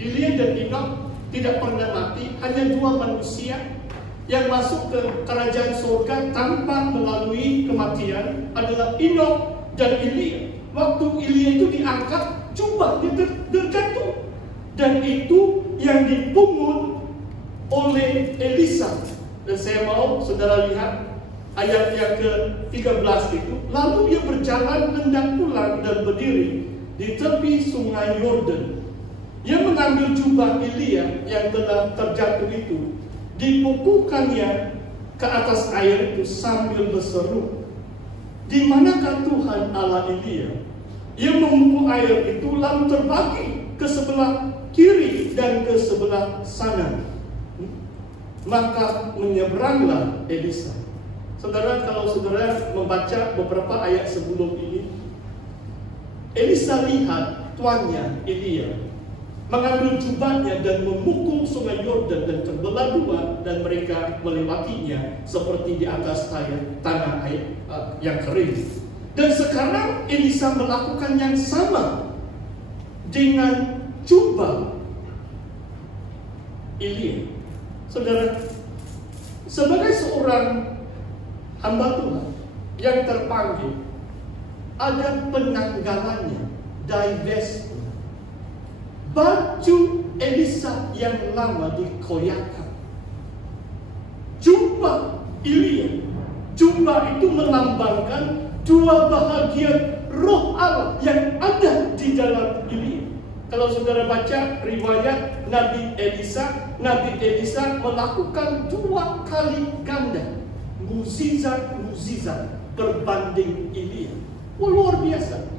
Elia dan Enoch tidak pernah mati. Hanya dua manusia yang masuk ke kerajaan surga tanpa melalui kematian adalah Enoch dan Elia. Waktu Elia itu diangkat, jubahnya tergantung, dan itu yang dipungut oleh Elisa. Dan saya mau saudara lihat ayat yang ke-13 itu. Lalu ia berjalan hendak pulang dan berdiri di tepi sungai Yordan. Ia mengambil jubah Elia yang telah terjatuh itu, dipukukannya ke atas air itu sambil berseru, "Di manakah Tuhan Allah Elia?" Ia memupuk air itu lalu terbagi ke sebelah kiri dan ke sebelah sana. Maka menyeberanglah Elisa. Saudara, kalau saudara membaca beberapa ayat sebelum ini, Elisa lihat tuannya Elia mengambil jubahnya dan memukul sungai Yordan dan terbelah dua, dan mereka melewatinya seperti di atas tanah air yang kering. Dan sekarang Elisa melakukan yang sama dengan jubah Elia. Saudara, sebagai seorang hamba Tuhan yang terpanggil, ada penanggalannya, divestment. Baju Elisa yang lama dikoyakkan. Jubah Elia, jubah itu melambangkan dua bahagian roh Allah yang ada di dalam Elia. Kalau saudara baca riwayat Nabi Elisa melakukan dua kali ganda mukjizat berbanding Elia. Luar biasa.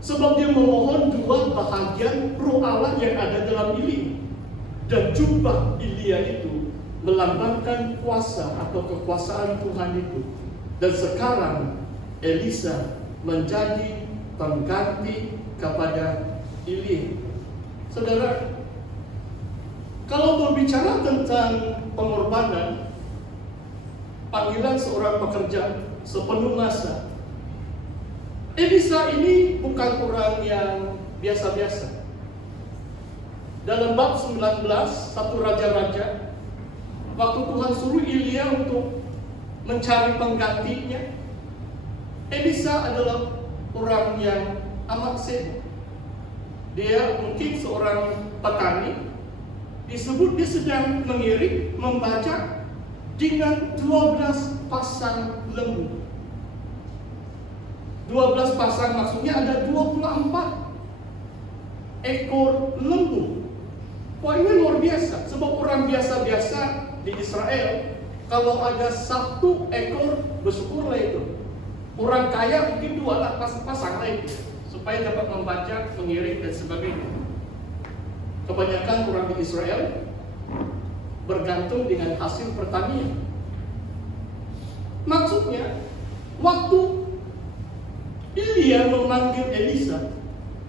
Sebab dia memohon dua bahagian roh Allah yang ada dalam Elia. Dan jubah Elia itu melambangkan kuasa atau kekuasaan Tuhan itu. Dan sekarang Elisa menjadi pengganti kepada Elia. Saudara, kalau berbicara tentang pengorbanan, panggilan seorang pekerja sepenuh masa, Elisa ini bukan orang yang biasa-biasa. Dalam bab 19, satu raja-raja, waktu Tuhan suruh Elia untuk mencari penggantinya, Elisa adalah orang yang amat sibuk. Dia mungkin seorang petani, disebut dia sedang mengiring, membajak dengan 12 pasang lembu. 12 pasang maksudnya ada 24 ekor lembu. Wah, ini luar biasa. Sebab orang biasa-biasa di Israel, kalau ada 1 ekor, bersyukurlah itu. Orang kaya mungkin 2 pasang lain, supaya dapat membaca, mengiring, dan sebagainya. Kebanyakan orang di Israel bergantung dengan hasil pertanian. Maksudnya, waktu Elia memanggil Elisa,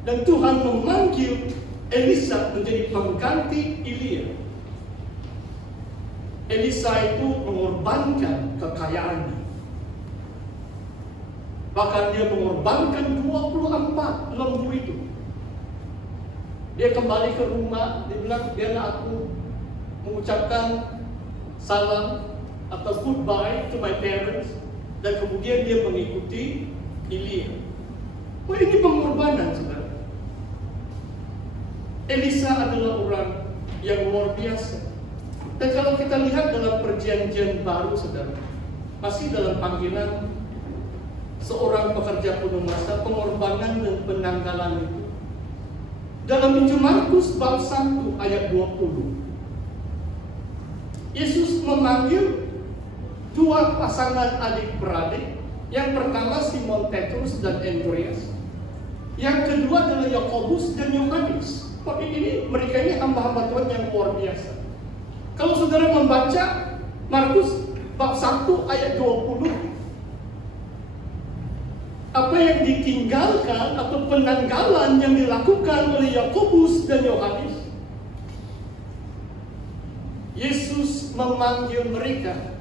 dan Tuhan memanggil Elisa menjadi pengganti Elia, Elisa itu mengorbankan kekayaannya. Bahkan dia mengorbankan 24 lembu itu. Dia kembali ke rumah, dia bilang, biarlah aku mengucapkan salam atau goodbye to my parents, dan kemudian dia mengikuti Elia. Wah, ini pengorbanan, saudara. Elisa adalah orang yang luar biasa. Dan kalau kita lihat dalam perjanjian baru, saudara, masih dalam panggilan seorang pekerja penuh masa, pengorbanan dan penanggalan itu. Dalam Injil Markus bab 1 ayat 20, Yesus memanggil 2 pasangan adik-beradik. Yang pertama Simon Petrus dan Andreas. Yang kedua adalah Yakobus dan Yohanes. Mereka ini hamba-hamba Tuhan yang luar biasa. Kalau saudara membaca Markus bab 1 ayat 20, apa yang ditinggalkan atau penanggalan yang dilakukan oleh Yakobus dan Yohanes, Yesus memanggil mereka,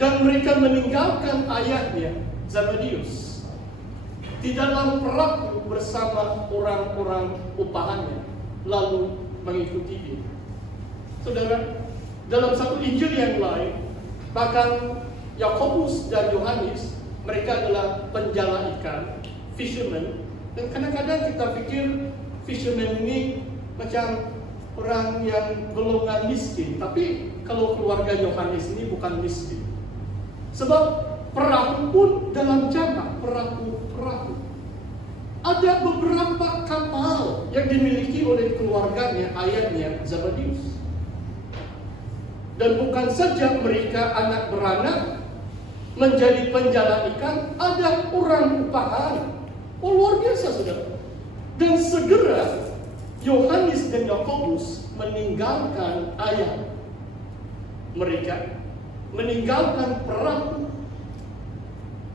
dan mereka meninggalkan ayahnya Zebedius di dalam perahu bersama orang-orang upahannya, lalu mengikuti ini. Saudara, dalam satu Injil yang lain, bahkan Yakobus dan Yohanes, mereka adalah penjala ikan, fishermen. Dan kadang-kadang kita pikir fishermen ini macam orang yang golongan miskin. Tapi kalau keluarga Yohanes ini bukan miskin. Sebab perahu pun dalam jamak, perahu. Ada beberapa kapal yang dimiliki oleh keluarganya, ayahnya, Zebedius. Dan bukan saja mereka anak beranak menjadi penjala ikan, ada orang upahan. Oh, luar biasa, saudara. Dan segera Yohanes dan Yakobus meninggalkan ayah mereka, meninggalkan perahu,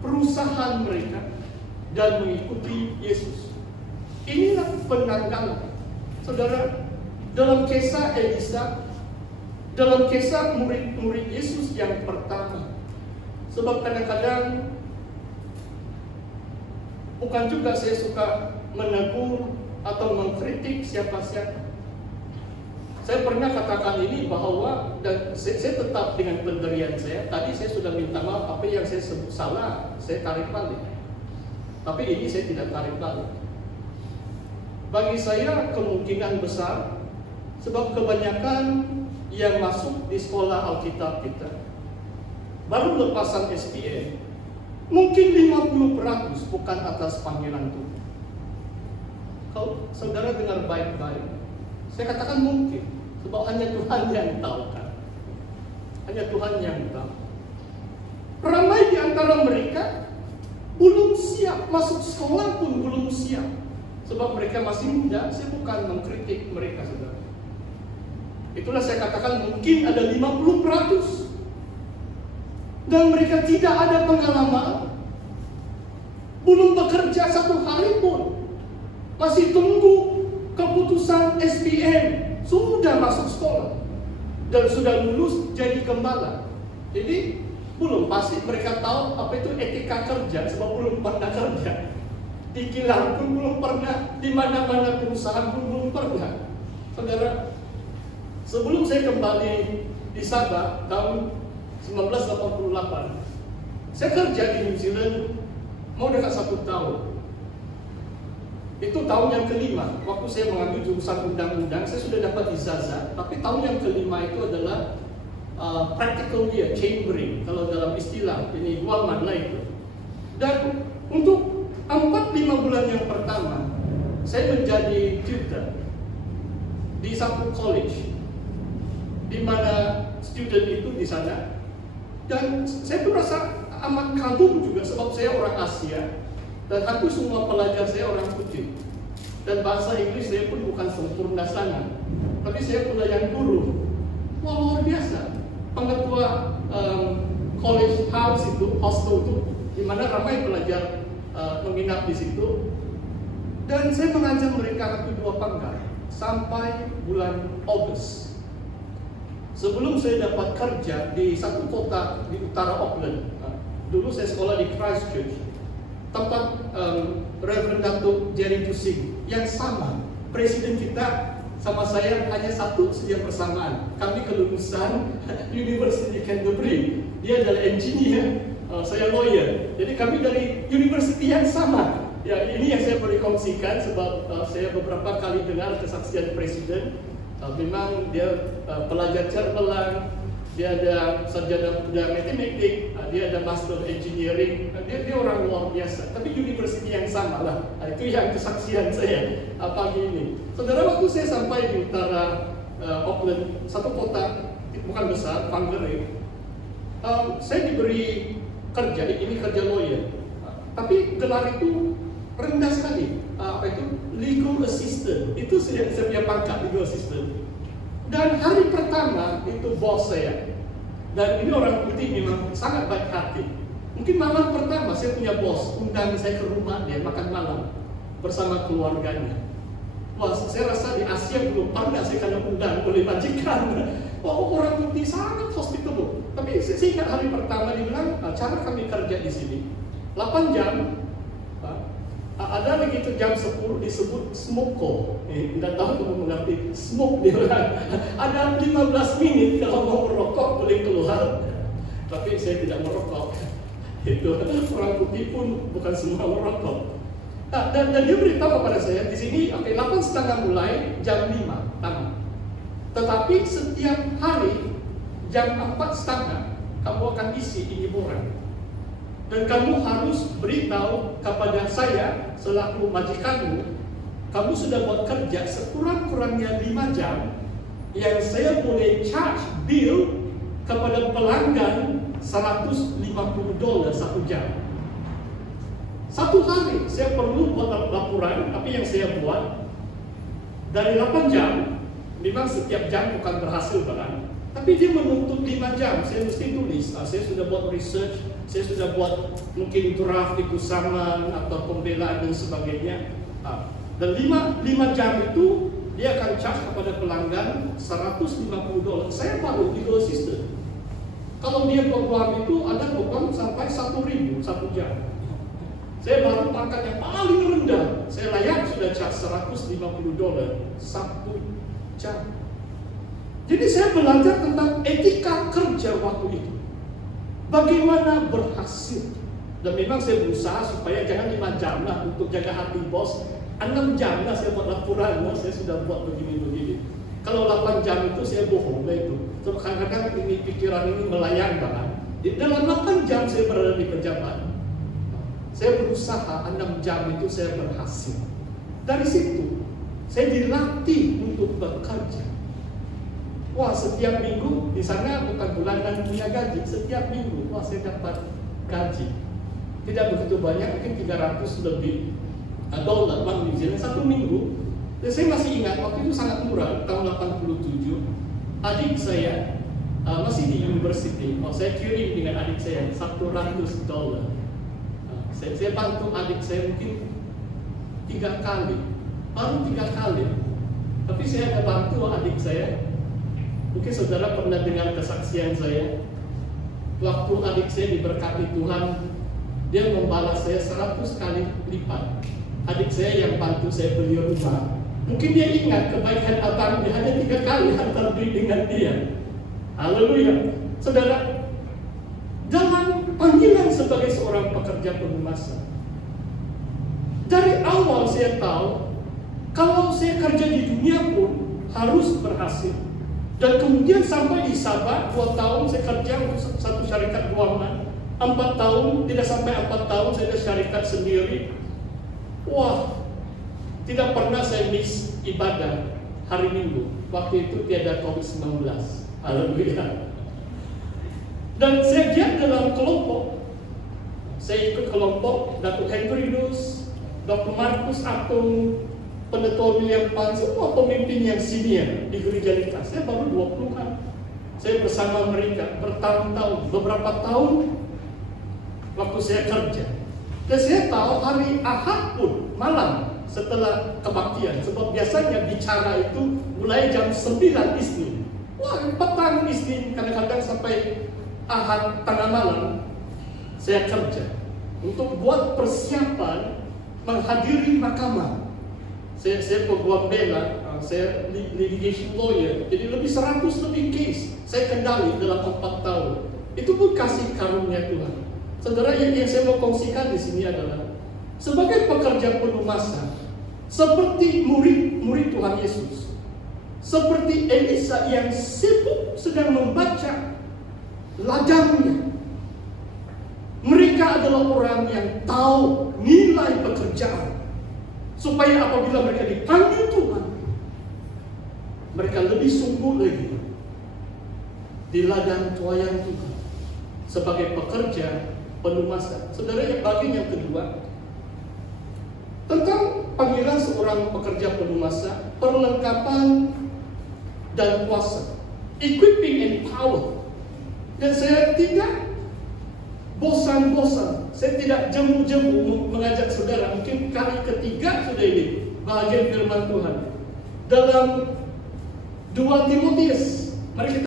perusahaan mereka, dan mengikuti Yesus. Inilah penanggalan. Saudara, dalam kisah Elisa, dalam kisah murid-murid Yesus yang pertama. Sebab kadang-kadang bukan juga saya suka menegur atau mengkritik siapa-siapa. Saya pernah katakan ini bahwa, dan saya tetap dengan pendirian saya. Tadi saya sudah minta maaf, apa yang saya sebut salah, saya tarik balik. Tapi ini saya tidak tarik balik. Bagi saya kemungkinan besar, sebab kebanyakan yang masuk di sekolah Alkitab kita baru lepasan SPM, mungkin 50% bukan atas panggilan Tuhan. Kalau saudara dengar baik-baik, saya katakan mungkin, sebab hanya Tuhan yang tahu kan. Hanya Tuhan yang tahu. Ramai di antara mereka belum siap, masuk sekolah pun belum siap. Sebab mereka masih muda, saya bukan mengkritik mereka, saudara. Itulah saya katakan mungkin ada 50%. Dan mereka tidak ada pengalaman, belum bekerja 1 hari pun, masih tunggu keputusan SPM, sudah masuk sekolah dan sudah lulus jadi gembala. Jadi belum pasti mereka tahu apa itu etika kerja, sebab belum pernah kerja. Di kilang pun belum pernah, di mana-mana perusahaan pun belum pernah. Saudara, sebelum saya kembali di Sabah tahun 1988, saya kerja di New Zealand mau dekat 1 tahun. Itu tahun yang kelima. Waktu saya mengambil jurusan undang-undang, saya sudah dapat ijazah. Tapi tahun yang kelima itu adalah practical year, chambering. Kalau dalam istilah ini dual makna itu. Dan untuk 4-5 bulan yang pertama, saya menjadi tutor di satu college, di mana student itu di sana. Dan saya merasa amat kagum juga sebab saya orang Asia dan hampir semua pelajar saya orang putih. Dan bahasa Inggris saya pun bukan sempurna sana, tapi saya pelayan guru. Wah, luar biasa. Pengetua college house itu, hostel itu, di mana ramai pelajar menginap di situ. Dan saya mengajar mereka waktu 2 pangkat sampai bulan Agustus. Sebelum saya dapat kerja di satu kota di utara Auckland, dulu saya sekolah di Christchurch, tempat Reverend Datuk Jerry Tusing, yang sama, presiden kita sama saya hanya satu saja persamaan. Kami kelulusan University Canterbury, dia adalah engineer, saya lawyer. Jadi kami dari university yang sama. Ya, ini yang saya boleh kongsikan sebab saya beberapa kali dengar kesaksian presiden. Memang dia pelajar cemerlang, dia ada sarjana muda matematik, dia ada master engineering, dia orang luar biasa. Tapi university yang sama lah. Itu yang kesaksian saya pagi ini. Saudara, waktu saya sampai di utara Auckland, satu kota bukan besar, Whangarei, saya diberi kerja, ini kerja lawyer. Tapi gelar itu rendah sekali. Apa itu? Legal assistant. Itu saya punya pangkat legal assistant. Dan hari pertama itu bos saya, dan ini orang putih memang sangat baik hati. Mungkin malam pertama saya punya bos undang saya ke rumah dia makan malam bersama keluarganya. Wah, saya rasa di Asia belum pernah saya kena undang oleh majikan. Wah, orang putih sangat hospitable. Tapi saya ingat hari pertama dia bilang, cara kami kerja di sini 8 jam. Ada begitu jam 10 disebut smoko. Tidak tahu kamu mengerti smoke dia orang. Ada 15 menit kalau mau merokok boleh keluar. Tapi saya tidak merokok. Itu orang putih pun bukan semua merokok. Nah, dan dia beritahu kepada saya di sini, oke, 8:30 mulai, jam 5 tamat. Tetapi setiap hari jam 4:30 kamu akan isi hiburan. Dan kamu harus beritahu kepada saya selaku majikanmu, kamu sudah buat kerja sekurang-kurangnya 5 jam yang saya boleh charge bill kepada pelanggan $150 1 jam. Satu hari saya perlu buat laporan, tapi yang saya buat dari 8 jam, memang setiap jam bukan berhasil kan. Tapi dia menuntut 5 jam, saya mesti tulis. Saya sudah buat research, saya sudah buat mungkin draft itu saman atau pembelaan dan sebagainya. Dan 5 jam itu dia akan charge kepada pelanggan $150. Saya baru di sistem. Kalau dia program itu ada program sampai 1.000 1 jam. Saya baru pangkat yang paling rendah, saya layak sudah charge $150 1 jam. Jadi saya belajar tentang etika kerja waktu itu. Bagaimana berhasil. Dan memang saya berusaha supaya jangan 5 jam lah untuk jaga hati bos. 6 jam lah saya buat laporan, saya sudah buat begini-begini. Kalau 8 jam itu saya bohong lah itu. Sebab kadang-kadang ini pikiran ini melayang banget. Dalam 8 jam saya berada di pejabat. Saya berusaha 6 jam itu saya berhasil. Dari situ saya dilatih untuk bekerja. Wah, setiap minggu di sana bukan bulanan punya gaji, setiap minggu wah saya dapat gaji. Tidak begitu banyak, mungkin 300 lebih dolar Bank New Zealand satu minggu. Dan saya masih ingat waktu itu sangat murah, tahun 87. Adik saya masih di university. Saya kirim dengan adik saya $100. Saya bantu adik saya mungkin 3 kali, baru 3 kali. Tapi saya ada bantu adik saya. Mungkin saudara pernah dengar kesaksian saya. Waktu adik saya diberkati Tuhan, dia membalas saya 100 kali lipat. Adik saya yang bantu saya beli rumah, mungkin dia ingat kebaikan abang dia hanya 3 kali hantar duit dengan dia. Haleluya. Saudara, dalam panggilan sebagai seorang pekerja penumasan, dari awal saya tahu kalau saya kerja di dunia pun harus berhasil. Dan kemudian sampai di Sabah 2 tahun saya kerja untuk satu syarikat keuangan, 4 tahun, tidak sampai 4 tahun saya ada syarikat sendiri. Wah, tidak pernah saya miss ibadah hari Minggu. Waktu itu tiada COVID-19. Alhamdulillah. Dan saya giat dalam kelompok. Saya ikut kelompok Datuk Henry Dus, Dr. Markus Atung, Pendetua William Pan, semua pemimpin yang senior di gereja Lika. Saya baru 20-an. Saya bersama mereka bertahun-tahun, beberapa tahun waktu saya kerja. Dan saya tahu hari Ahad pun malam setelah kebaktian, sebab biasanya bicara itu mulai jam 9 Isnin. Wah, petang Isnin, kadang-kadang sampai Ahad tengah malam saya kerja untuk buat persiapan menghadiri mahkamah. Saya peguam bela, saya litigation lawyer, jadi lebih 100 lebih case saya kendali dalam 4 tahun. Itu pun kasih karunia Tuhan. Saudara, yang saya mau kongsikan di sini adalah sebagai pekerja penumasan, seperti murid Tuhan Yesus, seperti Elisa yang sibuk sedang membaca ladangnya. Mereka adalah orang yang tahu nilai pekerjaan, supaya apabila mereka dipanggil Tuhan, mereka lebih sungguh lagi di ladang tuayan Tuhan sebagai pekerja penumasan. Saudara, yang bagian yang kedua tentang panggilan seorang pekerja penumasan, perlengkapan dan kuasa, equipping and power. Dan saya tidak bosan-bosan, saya tidak jemu-jemu mengajak saudara. Mungkin kali ketiga sudah ini bahagian firman Tuhan dalam 2 Timotius. Mari kita